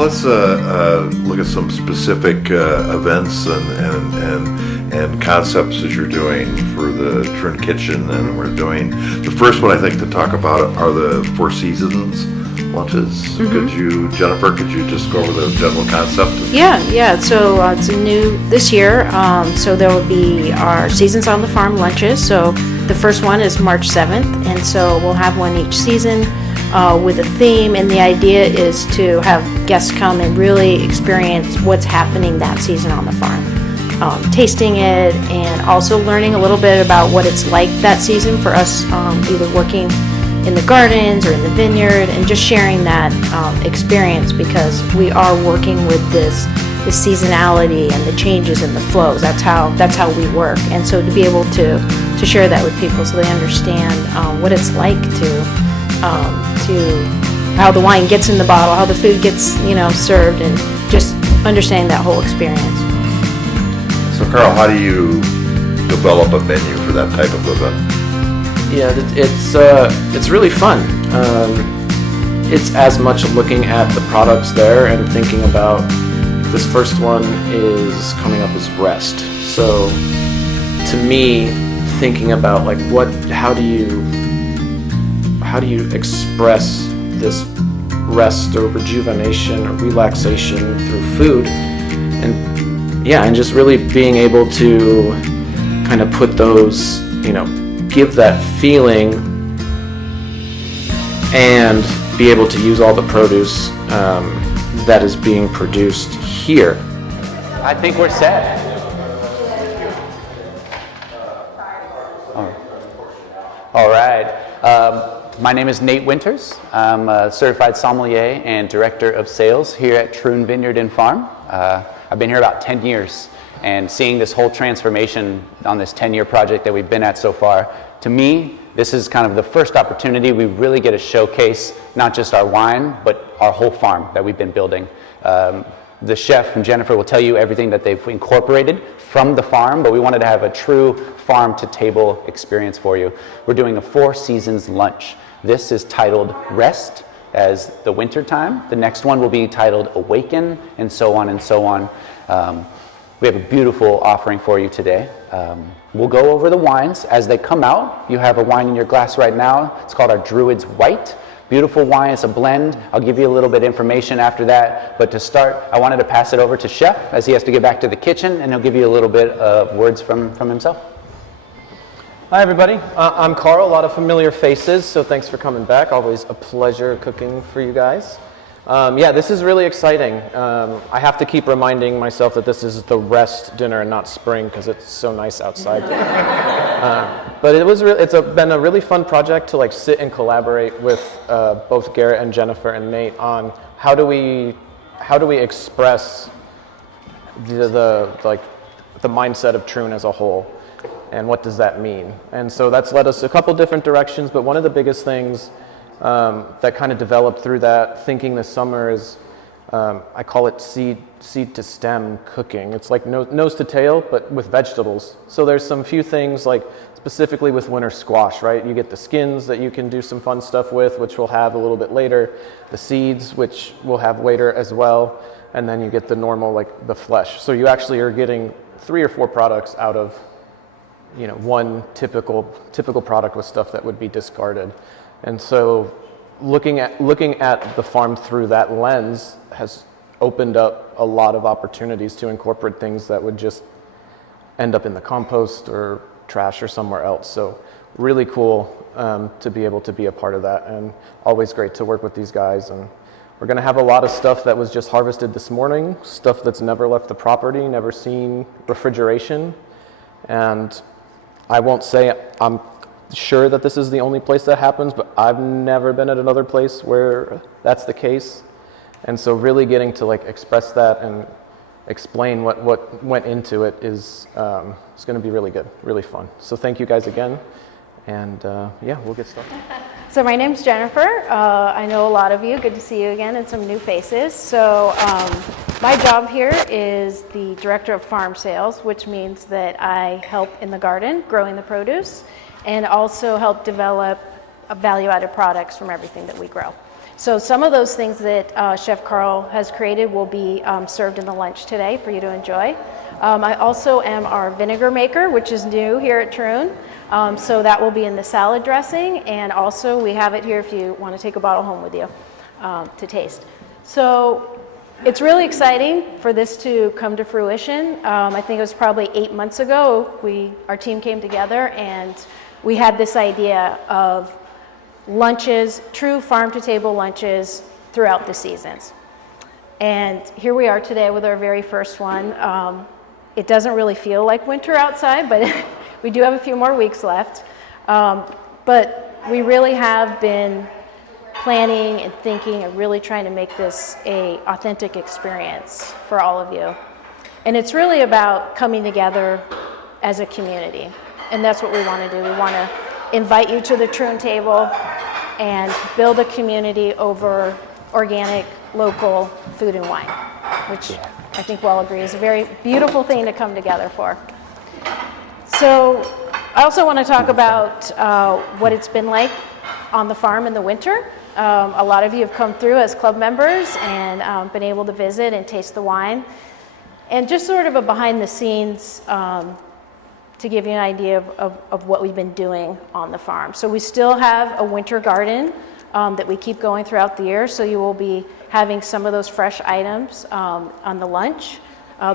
let's look at some specific events and concepts that you're doing for the Troon Kitchen. And we're doing the first one I think to talk about are the Four Seasons lunches. Jennifer, could you just go over the general concept? Yeah. So it's new this year. So there will be our Seasons on the Farm lunches. So the first one is March 7th, and so we'll have one each season with a theme. And the idea is to have guests come and really experience what's happening that season on the farm, tasting it, and also learning a little bit about what it's like that season for us, either working in the gardens or in the vineyard, and just sharing that experience, because we are working with this seasonality and the changes in the flows. That's how we work. And so to be able to share that with people so they understand what it's like to how the wine gets in the bottle, how the food gets served, and just understanding that whole experience. So Carl, how do you develop a menu for that type of event? Yeah, it's really fun. It's as much looking at the products there and thinking about, this first one is coming up as rest. So to me, thinking about like how do you express this rest or rejuvenation or relaxation through food, and just really being able to kind of put those, give that feeling and be able to use all the produce that is being produced here. I think we're set. All right. My name is Nate Winters. I'm a certified sommelier and director of sales here at Troon Vineyard Farm. I've been here about 10 years, and seeing this whole transformation on this 10-year project that we've been at so far, to me, this is kind of the first opportunity we really get to showcase not just our wine, but our whole farm that we've been building. The chef and Jennifer will tell you everything that they've incorporated from the farm, but we wanted to have a true farm-to-table experience for you. We're doing a Four Seasons lunch. This is titled Rest, as the winter time. The next one will be titled Awaken, and so on and so on. We have a beautiful offering for you today. We'll go over the wines as they come out. You have a wine in your glass right now. It's called our Druid's White. Beautiful wine. It's a blend. I'll give you a little bit of information after that. But to start, I wanted to pass it over to Chef, as he has to get back to the kitchen, and he'll give you a little bit of words from himself. Hi everybody, I'm Carl. A lot of familiar faces, so thanks for coming back. Always a pleasure cooking for you guys. This is really exciting. I have to keep reminding myself that this is the rest dinner and not spring, because it's so nice outside. But it's been a really fun project to sit and collaborate with both Garrett and Jennifer and Nate on how do we express the mindset of Troon as a whole, and what does that mean. And so that's led us a couple different directions, but one of the biggest things that kind of developed through that thinking this summer is, I call it seed to stem cooking. It's like nose to tail, but with vegetables. So there's some few things, like specifically with winter squash, right? You get the skins that you can do some fun stuff with, which we'll have a little bit later, the seeds, which we'll have later as well, and then you get the normal, the flesh. So you actually are getting 3 or 4 products out of one typical product with stuff that would be discarded. And so looking at the farm through that lens has opened up a lot of opportunities to incorporate things that would just end up in the compost or trash or somewhere else. So really cool to be able to be a part of that, and always great to work with these guys. And we're going to have a lot of stuff that was just harvested this morning, stuff that's never left the property, never seen refrigeration. And I won't say I'm sure that this is the only place that happens, but I've never been at another place where that's the case. And so really getting to express that and explain what went into it is it's going to be really good, really fun. So thank you guys again, and we'll get started. So my name's Jennifer. I know a lot of you. Good to see you again, and some new faces. So my job here is the Director of Farm Sales, which means that I help in the garden, growing the produce, and also help develop value-added products from everything that we grow. So some of those things that Chef Carl has created will be served in the lunch today for you to enjoy. I also am our vinegar maker, which is new here at Troon. So that will be in the salad dressing, and also we have it here if you want to take a bottle home with you to taste. So it's really exciting for this to come to fruition. I think it was probably 8 months ago our team came together and we had this idea of lunches, true farm-to-table lunches throughout the seasons. And here we are today with our very first one. It doesn't really feel like winter outside, but we do have a few more weeks left. But we really have been planning and thinking and really trying to make this an authentic experience for all of you. And it's really about coming together as a community. And that's what we want to do. We want to invite you to the Troon table and build a community over organic, local food and wine, which I think we'll all agree is a very beautiful thing to come together for. So I also want to talk about what it's been like on the farm in the winter. A lot of you have come through as club members and been able to visit and taste the wine. And just sort of a behind the scenes to give you an idea of what we've been doing on the farm. So we still have a winter garden that we keep going throughout the year, so you will be having some of those fresh items on the lunch.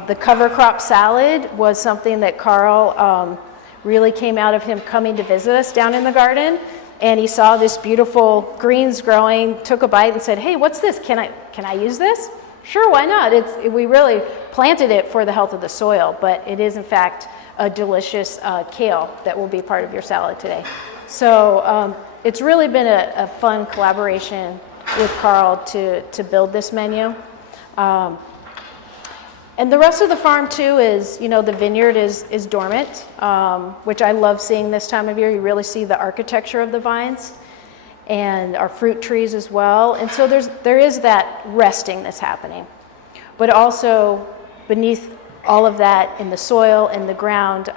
The cover crop salad was something that Carl really came out of him coming to visit us down in the garden, and he saw this beautiful greens growing, took a bite and said, "Hey, what's this? Can I use this?" Sure, why not? We really planted it for the health of the soil, but it is in fact a delicious kale that will be part of your salad today. So it's really been a fun collaboration with Carl to build this menu. And the rest of the farm too is, the vineyard is dormant, which I love seeing this time of year. You really see the architecture of the vines and our fruit trees as well. And so there is that resting that's happening. But also beneath all of that in the soil, in the ground,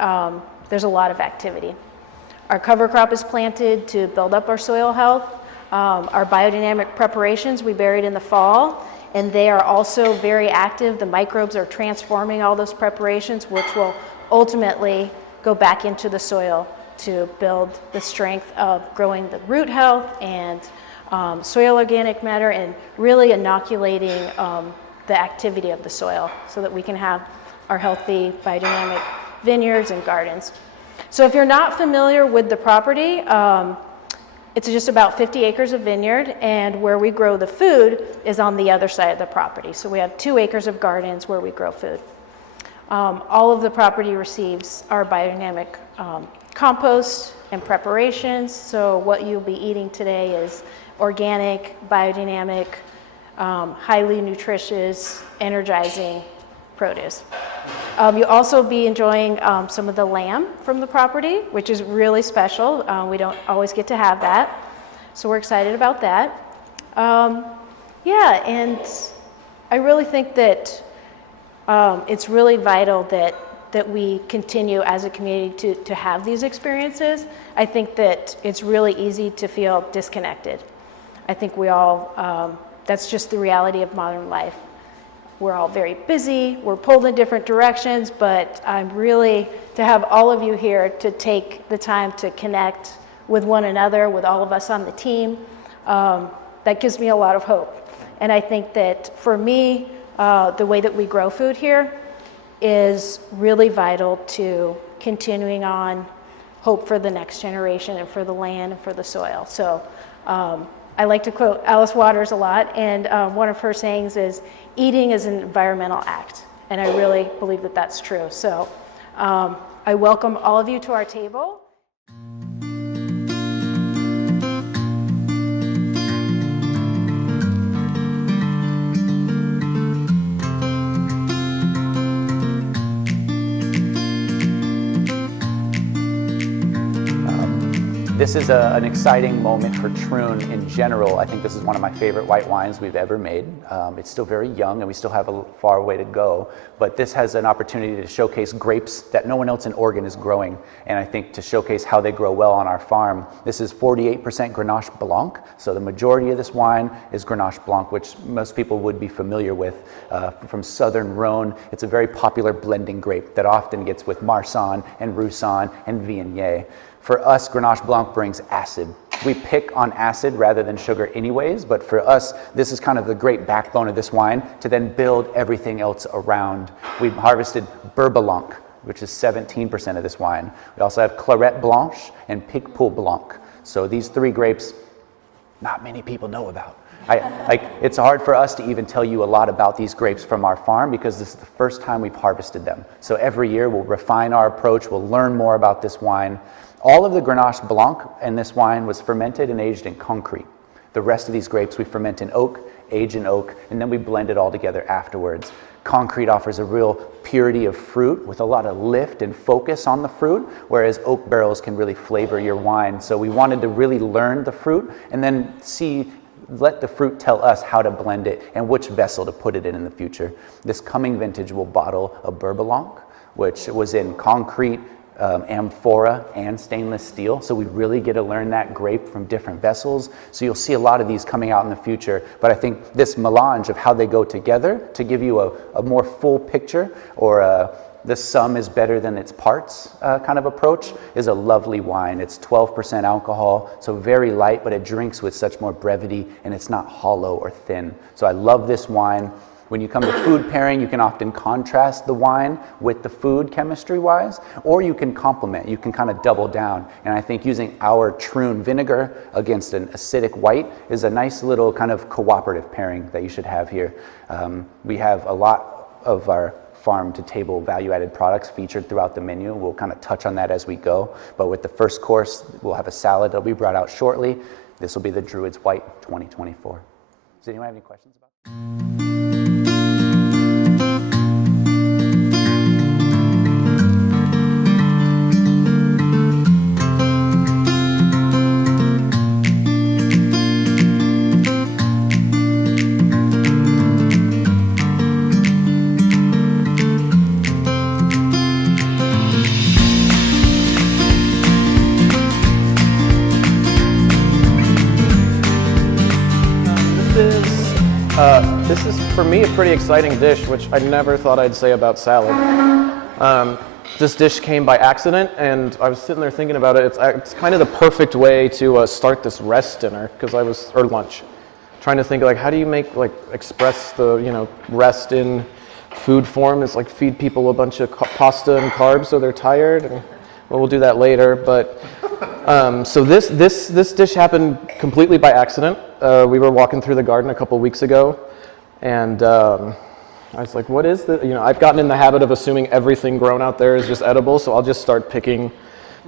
there's a lot of activity. Our cover crop is planted to build up our soil health. Our biodynamic preparations we buried in the fall, and they are also very active. The microbes are transforming all those preparations, which will ultimately go back into the soil to build the strength of growing the root health and soil organic matter, and really inoculating the activity of the soil so that we can have our healthy biodynamic vineyards and gardens. So if you're not familiar with the property, it's just about 50 acres of vineyard, and where we grow the food is on the other side of the property. So we have 2 acres of gardens where we grow food. All of the property receives our biodynamic compost and preparations. So what you'll be eating today is organic, biodynamic, highly nutritious, energizing produce. You'll also be enjoying some of the lamb from the property, which is really special. We don't always get to have that, so we're excited about that. And I really think that it's really vital that we continue as a community to have these experiences. I think that it's really easy to feel disconnected. I think we all, that's just the reality of modern life. We're all very busy, we're pulled in different directions, but I'm really, to have all of you here to take the time to connect with one another, with all of us on the team, that gives me a lot of hope. And I think that for me, the way that we grow food here is really vital to continuing on hope for the next generation and for the land and for the soil. So I like to quote Alice Waters a lot, and one of her sayings is, "Eating is an environmental act," and I really believe that that's true. So I welcome all of you to our table. This is an exciting moment for Troon in general. I think this is one of my favorite white wines we've ever made. It's still very young and we still have a far way to go, but this has an opportunity to showcase grapes that no one else in Oregon is growing, and I think to showcase how they grow well on our farm. This is 48% Grenache Blanc, so the majority of this wine is Grenache Blanc, which most people would be familiar with from Southern Rhone. It's a very popular blending grape that often gets with Marsanne and Roussanne and Viognier. For us, Grenache Blanc brings acid. We pick on acid rather than sugar anyways, but for us, this is kind of the great backbone of this wine to then build everything else around. We've harvested Bourblanc, which is 17% of this wine. We also have Claret Blanche and Picpoul Blanc. So these three grapes, not many people know about. It's hard for us to even tell you a lot about these grapes from our farm because this is the first time we've harvested them. So every year we'll refine our approach, we'll learn more about this wine. All of the Grenache Blanc in this wine was fermented and aged in concrete. The rest of these grapes we ferment in oak, age in oak, and then we blend it all together afterwards. Concrete offers a real purity of fruit with a lot of lift and focus on the fruit, whereas oak barrels can really flavor your wine. So we wanted to really learn the fruit and then let the fruit tell us how to blend it and which vessel to put it in the future. This coming vintage will bottle a Bourblanc, which was in concrete, amphora and stainless steel, so we really get to learn that grape from different vessels. So you'll see a lot of these coming out in the future, but I think this melange of how they go together to give you a more full picture, or the sum is better than its parts kind of approach, is a lovely wine. It's 12% alcohol, so very light, but it drinks with such more brevity and it's not hollow or thin. So I love this wine. When you come to food pairing, you can often contrast the wine with the food chemistry-wise, or you can complement, you can kind of double down. And I think using our Troon vinegar against an acidic white is a nice little kind of cooperative pairing that you should have here. We have a lot of our farm-to-table value-added products featured throughout the menu. We'll kind of touch on that as we go. But with the first course, we'll have a salad that'll be brought out shortly. This will be the Druids White 2024. Does anyone have any questions about it? This is, for me, a pretty exciting dish, which I never thought I'd say about salad. This dish came by accident, and I was sitting there thinking about it. It's kind of the perfect way to start this rest dinner, or lunch. Trying to think, like, how do you express the, rest in food form? Is like feed people a bunch of pasta and carbs so they're tired, and well, we'll do that later. But so this dish happened completely by accident. We were walking through the garden a couple weeks ago, and I was like, what is this? I've gotten in the habit of assuming everything grown out there is just edible, so I'll just start picking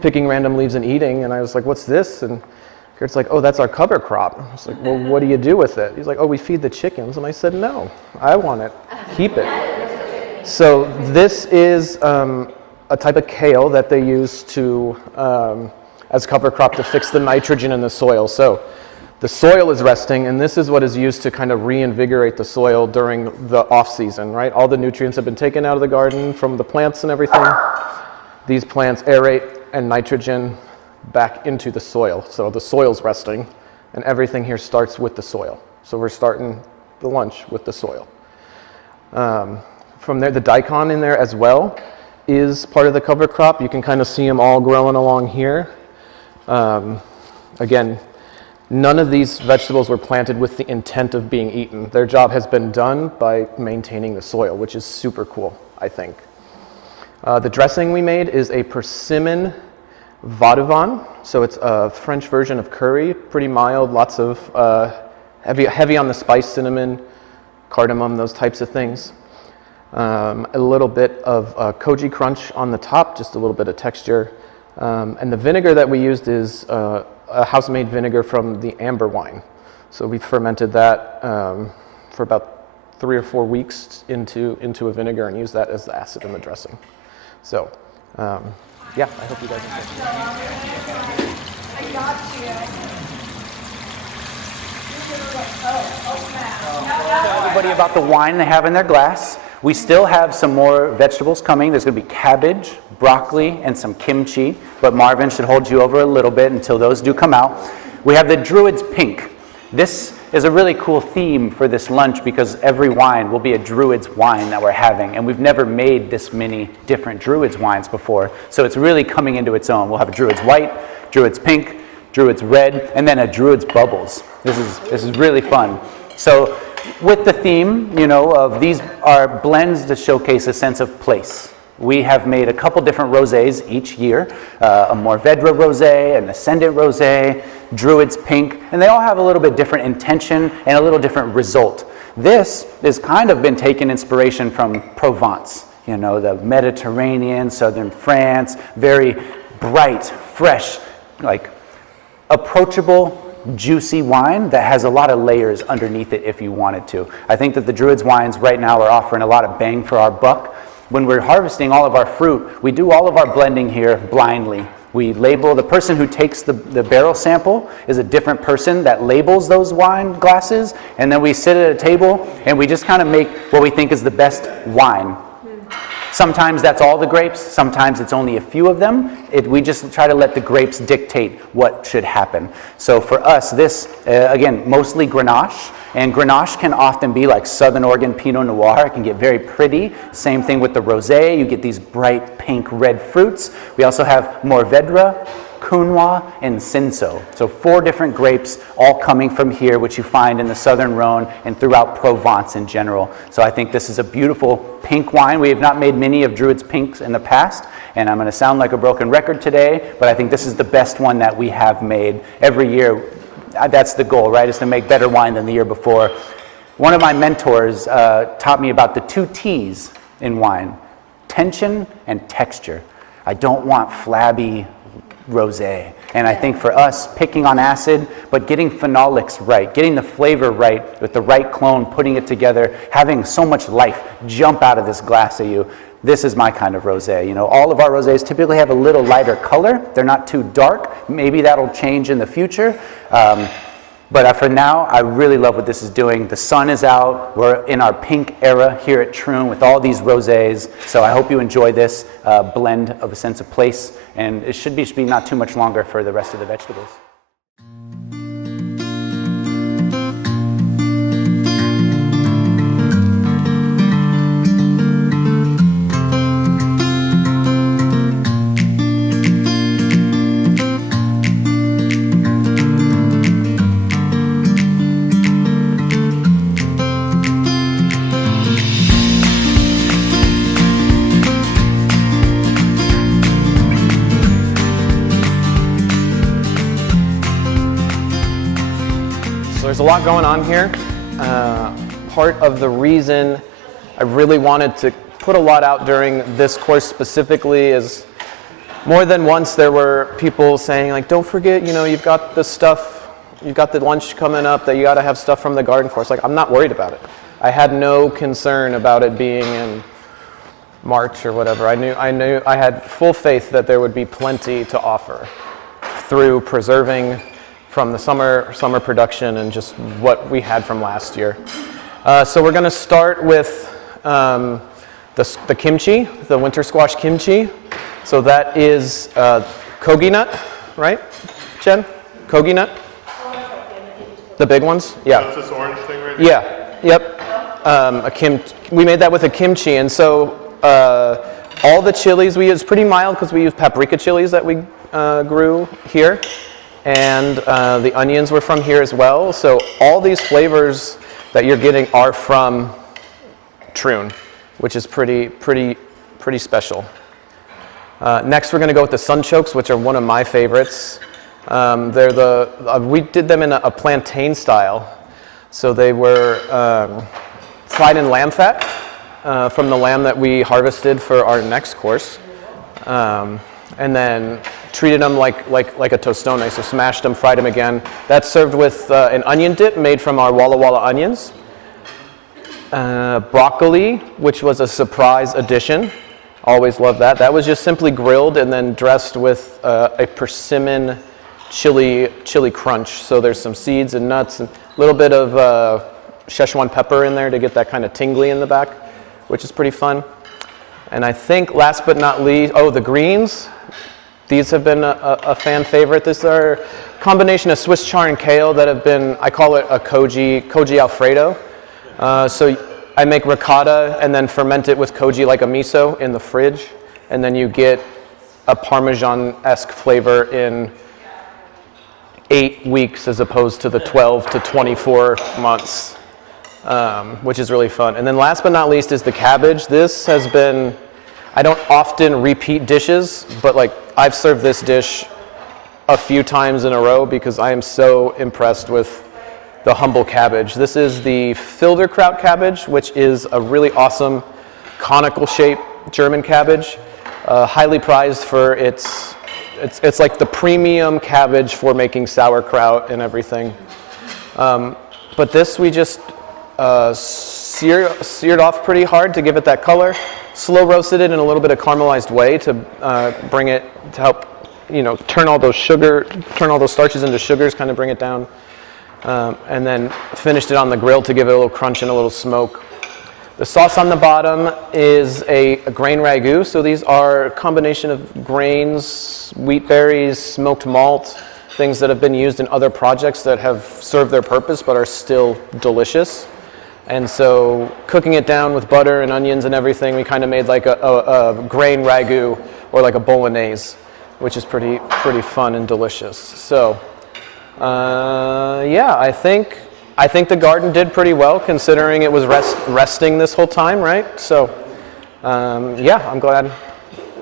random leaves and eating. And I was like, what's this? And Kurt's like, oh, that's our cover crop. I was like, well, what do you do with it? He's like, oh, we feed the chickens. And I said, no, I want it. Keep it. So this is a type of kale that they use to as cover crop to fix the nitrogen in the soil. So the soil is resting, and this is what is used to kind of reinvigorate the soil during the off season, right? All the nutrients have been taken out of the garden from the plants and everything. These plants aerate and nitrogen back into the soil. So the soil's resting, and everything here starts with the soil. So we're starting the lunch with the soil. From there, the daikon in there as well is part of the cover crop. You can kind of see them all growing along here. Again, none of these vegetables were planted with the intent of being eaten. Their job has been done by maintaining the soil, which is super cool, I think. The dressing we made is a persimmon vadouvan. So it's a French version of curry, pretty mild, lots of heavy on the spice, cinnamon, cardamom, those types of things. A little bit of koji crunch on the top, just a little bit of texture. And the vinegar that we used is a house-made vinegar from the amber wine. So we fermented that for about 3 or 4 weeks into a vinegar and used that as the acid in the dressing. So, yeah, I hope you guys enjoy. Everybody about the wine they have in their glass. We still have some more vegetables coming. There's going to be cabbage, broccoli, and some kimchi, but Marvin should hold you over a little bit until those do come out. We have the Druid's Pink. This is a really cool theme for this lunch because every wine will be a Druid's wine that we're having, and we've never made this many different Druid's wines before, so it's really coming into its own. We'll have a Druid's White, Druid's Pink, Druid's Red, and then a Druid's Bubbles. This is really fun. So with the theme, of these are blends to showcase a sense of place. We have made a couple different rosés each year, a Mourvedre rosé, an Ascendant rosé, Druid's Pink, and they all have a little bit different intention and a little different result. This has kind of been taking inspiration from Provence, the Mediterranean, southern France, very bright, fresh, like approachable, juicy wine that has a lot of layers underneath it if you wanted to. I think that the Druid's wines right now are offering a lot of bang for our buck. When we're harvesting all of our fruit, we do all of our blending here blindly. We label, the person who takes the barrel sample is a different person that labels those wine glasses, and then we sit at a table and we just kind of make what we think is the best wine. Sometimes that's all the grapes, sometimes it's only a few of them. We just try to let the grapes dictate what should happen. So for us, this, again, mostly Grenache, and Grenache can often be like Southern Oregon Pinot Noir. It can get very pretty. Same thing with the rosé. You get these bright pink red fruits. We also have Mourvedre, Counois, and Cinsault. So 4 different grapes all coming from here, which you find in the Southern Rhone and throughout Provence in general. So I think this is a beautiful pink wine. We have not made many of Druid's Pinks in the past, and I'm going to sound like a broken record today, but I think this is the best one that we have made every year. That's the goal, right, is to make better wine than the year before. One of my mentors taught me about the 2 T's in wine, tension and texture. I don't want flabby rosé. And I think for us, picking on acid, but getting phenolics right, getting the flavor right with the right clone, putting it together, having so much life jump out of this glass at you, this is my kind of rosé. All of our rosés typically have a little lighter color. They're not too dark. Maybe that'll change in the future. But for now, I really love what this is doing. The sun is out. We're in our pink era here at Troon with all these rosés. So I hope you enjoy this blend of a sense of place. And it should be not too much longer for the rest of the vegetables. There's a lot going on here. Part of the reason I really wanted to put a lot out during this course specifically is more than once there were people saying, like, don't forget, you've got the stuff, you've got the lunch coming up, that you got to have stuff from the garden course. Like, I'm not worried about it. I had no concern about it being in March or whatever. I knew I had full faith that there would be plenty to offer through preserving from the summer production and just what we had from last year. So we're going to start with the kimchi, the winter squash kimchi. So that is kogi nut, right, Jen? Kogi nut? The big ones? Yeah. That's this orange thing right here? Yeah, yep. We made that with a kimchi, and so all the chilies we use, pretty mild because we use paprika chilies that we grew here. And the onions were from here as well. So all these flavors that you're getting are from Troon, which is pretty special. Next, we're going to go with the sunchokes, which are one of my favorites. We did them in a plantain style. So they were fried in lamb fat from the lamb that we harvested for our next course. And then treated them like a tostone, so smashed them, fried them again. That's served with an onion dip made from our Walla Walla onions. Broccoli, which was a surprise addition. Always love that. That was just simply grilled and then dressed with a persimmon chili crunch. So there's some seeds and nuts and a little bit of Szechuan pepper in there to get that kind of tingly in the back, which is pretty fun. And I think last but not least, the greens. These have been a fan favorite. These are a combination of Swiss chard and kale that have been, I call it a koji Alfredo. So I make ricotta and then ferment it with koji like a miso in the fridge. And then you get a Parmesan-esque flavor in 8 weeks as opposed to the 12 to 24 months, which is really fun. And then last but not least is the cabbage. This has been, I don't often repeat dishes, but like I've served this dish a few times in a row because I am so impressed with the humble cabbage. This is the Filderkraut cabbage, which is a really awesome conical shaped German cabbage, highly prized for it's like the premium cabbage for making sauerkraut and everything. But this we just seared off pretty hard to give it that color, slow roasted it in a little bit of caramelized whey to bring it, to help, turn all those starches into sugars, kind of bring it down. And then finished it on the grill to give it a little crunch and a little smoke. The sauce on the bottom is a grain ragu. So these are a combination of grains, wheat berries, smoked malt, things that have been used in other projects that have served their purpose but are still delicious. And so cooking it down with butter and onions and everything, we kind of made like a grain ragu or like a bolognese, which is pretty fun and delicious. So yeah, I think the garden did pretty well considering it was resting this whole time, right? So yeah, I'm glad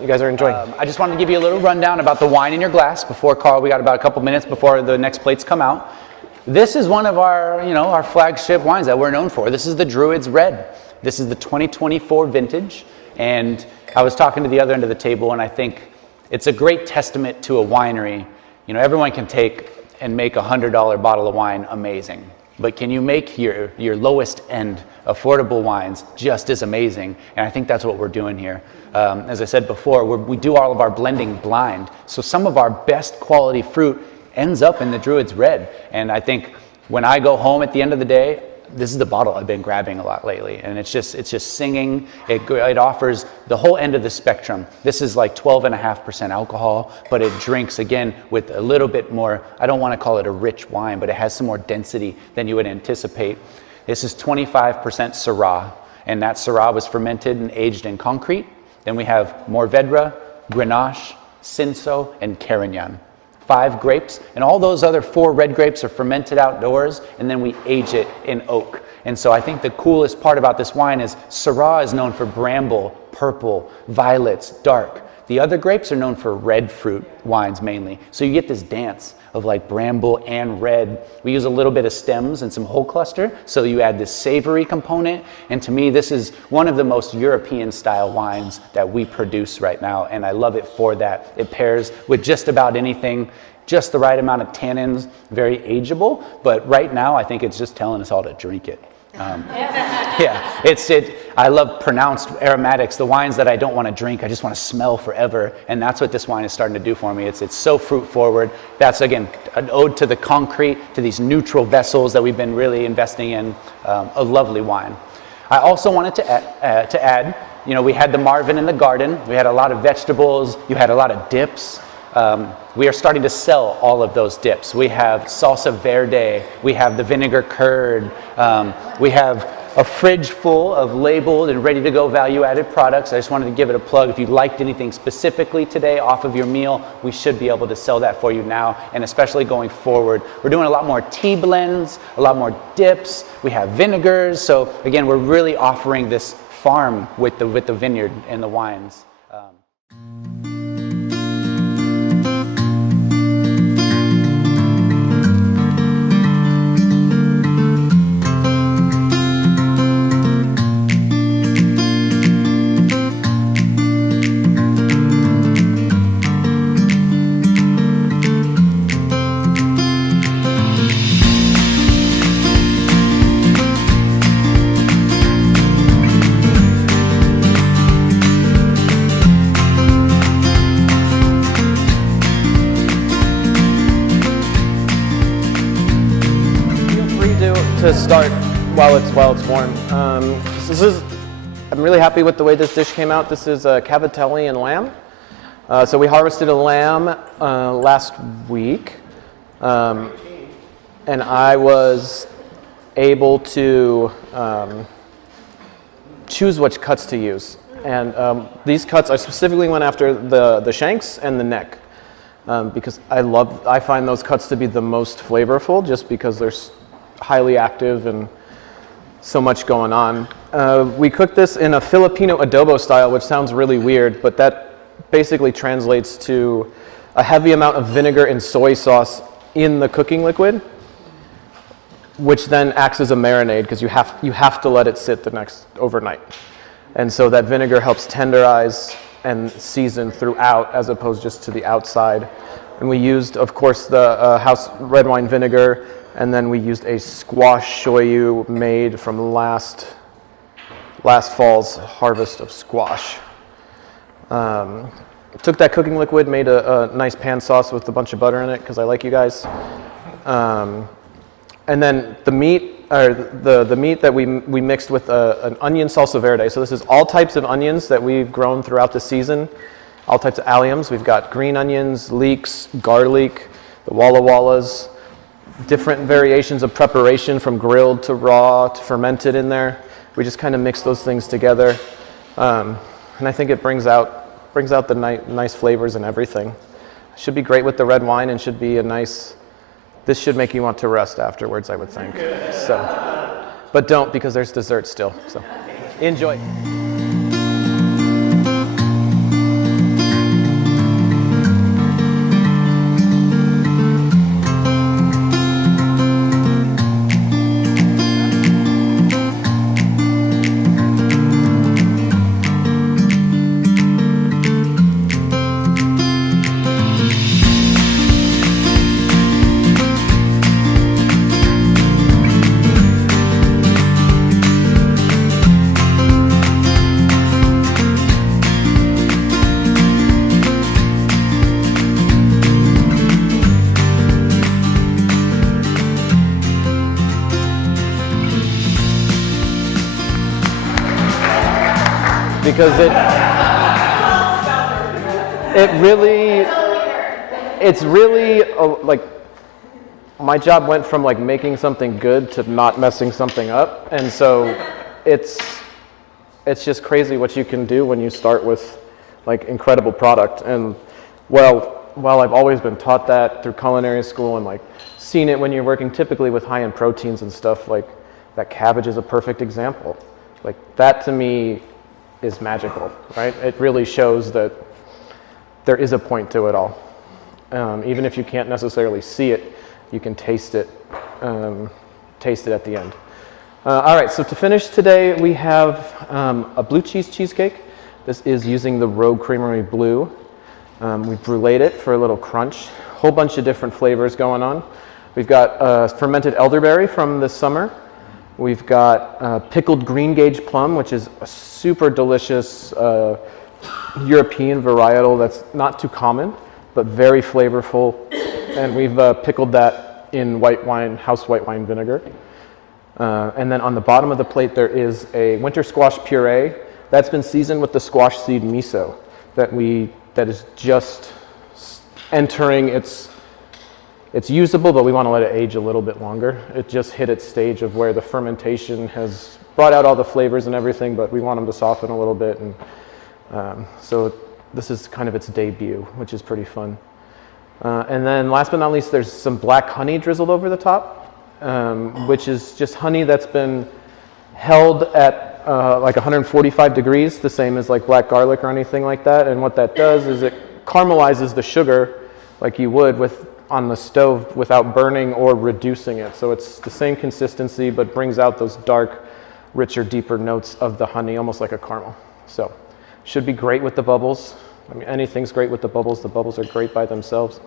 you guys are enjoying. I just wanted to give you a little rundown about the wine in your glass before, Carl, we got about a couple minutes before the next plates come out. This is one of our, our flagship wines that we're known for. This is the Druids Red. This is the 2024 vintage. And I was talking to the other end of the table, and I think it's a great testament to a winery. Everyone can take and make a $100 bottle of wine amazing. But can you make your lowest end affordable wines just as amazing? And I think that's what we're doing here. As I said before, we do all of our blending blind. So some of our best quality fruit ends up in the Druids Red. And I think when I go home at the end of the day, this is the bottle I've been grabbing a lot lately. And it's just singing. It offers the whole end of the spectrum. This is like 12.5% alcohol, but it drinks, again, with a little bit more, I don't want to call it a rich wine, but it has some more density than you would anticipate. This is 25% Syrah, and that Syrah was fermented and aged in concrete. Then we have Mourvedre, Grenache, Cinsault, and Carignan. 5 grapes, and all those other 4 red grapes are fermented outdoors, and then we age it in oak. And so I think the coolest part about this wine is Syrah is known for bramble, purple, violets, dark. The other grapes are known for red fruit wines mainly. So you get this dance of like bramble and red. We use a little bit of stems and some whole cluster, so you add this savory component. And to me, this is one of the most European style wines that we produce right now, and I love it for that. It pairs with just about anything, just the right amount of tannins, very ageable, but right now I think it's just telling us all to drink it. Yeah, I love pronounced aromatics, the wines that I don't want to drink, I just want to smell forever, and that's what this wine is starting to do for me. It's so fruit forward. That's, again, an ode to the concrete, to these neutral vessels that we've been really investing in. A lovely wine. I also wanted to add, we had the Marvin in the garden, we had a lot of vegetables, you had a lot of dips. We are starting to sell all of those dips. We have salsa verde, we have the vinegar curd, we have a fridge full of labeled and ready to go value-added products. I just wanted to give it a plug. If you liked anything specifically today off of your meal, we should be able to sell that for you now, and especially going forward. We're doing a lot more tea blends, a lot more dips, we have vinegars. So again, we're really offering this farm with the vineyard and the wines. do to start while it's warm. I'm really happy with the way this dish came out. This is cavatelli and lamb. So we harvested a lamb last week, and I was able to choose which cuts to use. And these cuts, I specifically went after the shanks and the neck, because I find those cuts to be the most flavorful, just because they're highly active and so much going on. We cooked this in a Filipino adobo style, which sounds really weird, but that basically translates to a heavy amount of vinegar and soy sauce in the cooking liquid, which then acts as a marinade, because you have to let it sit overnight. And so that vinegar helps tenderize and season throughout, as opposed just to the outside. And we used, of course, the house red wine vinegar, and then we used a squash shoyu made from last fall's harvest of squash. Took that cooking liquid, made a nice pan sauce with a bunch of butter in it, because I like you guys. And then the meat, or the meat that we mixed with an onion salsa verde. So this is all types of onions that we've grown throughout the season, all types of alliums. We've got green onions, leeks, garlic, the walla wallas, different variations of preparation from grilled to raw to fermented in there. We just kind of mix those things together, and I think it brings out the nice flavors and everything. Should be great with the red wine, and should be this should make you want to rest afterwards, I would think. So, but don't, because there's dessert still. So, enjoy. Because it's really like, my job went from like making something good to not messing something up, and so it's just crazy what you can do when you start with like incredible product. And while I've always been taught that through culinary school and like seen it when you're working typically with high-end proteins and stuff, like that cabbage is a perfect example. Like that to me is magical, right? It really shows that there is a point to it all. Even if you can't necessarily see it, you can taste it at the end. All right, so to finish today, we have a blue cheese cheesecake. This is using the Rogue Creamery Blue. We bruleed it for a little crunch. Whole bunch of different flavors going on. We've got fermented elderberry from this summer. We've got pickled green gage plum, which is a super delicious European varietal that's not too common, but very flavorful. And we've pickled that in white wine, house white wine vinegar. And then on the bottom of the plate, there is a winter squash puree that's been seasoned with the squash seed miso that is just entering it's usable, but we want to let it age a little bit longer. It just hit its stage of where the fermentation has brought out all the flavors and everything, but we want them to soften a little bit. And so this is kind of its debut, which is pretty fun. And then last but not least, there's some black honey drizzled over the top, which is just honey that's been held at like 145 degrees, the same as like black garlic or anything like that. And what that does is it caramelizes the sugar like you would on the stove without burning or reducing it. So it's the same consistency, but brings out those dark, richer, deeper notes of the honey, almost like a caramel. So should be great with the bubbles. I mean, anything's great with the bubbles. The bubbles are great by themselves,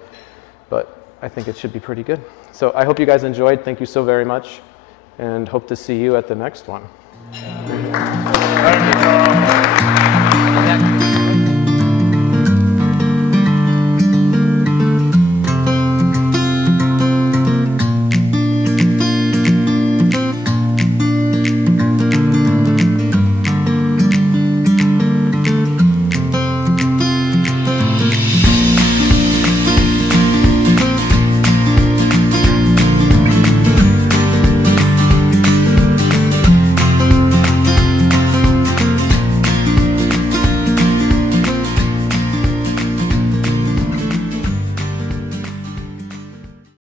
but I think it should be pretty good. So I hope you guys enjoyed. Thank you so very much, and hope to see you at the next one. Thank you, Carl.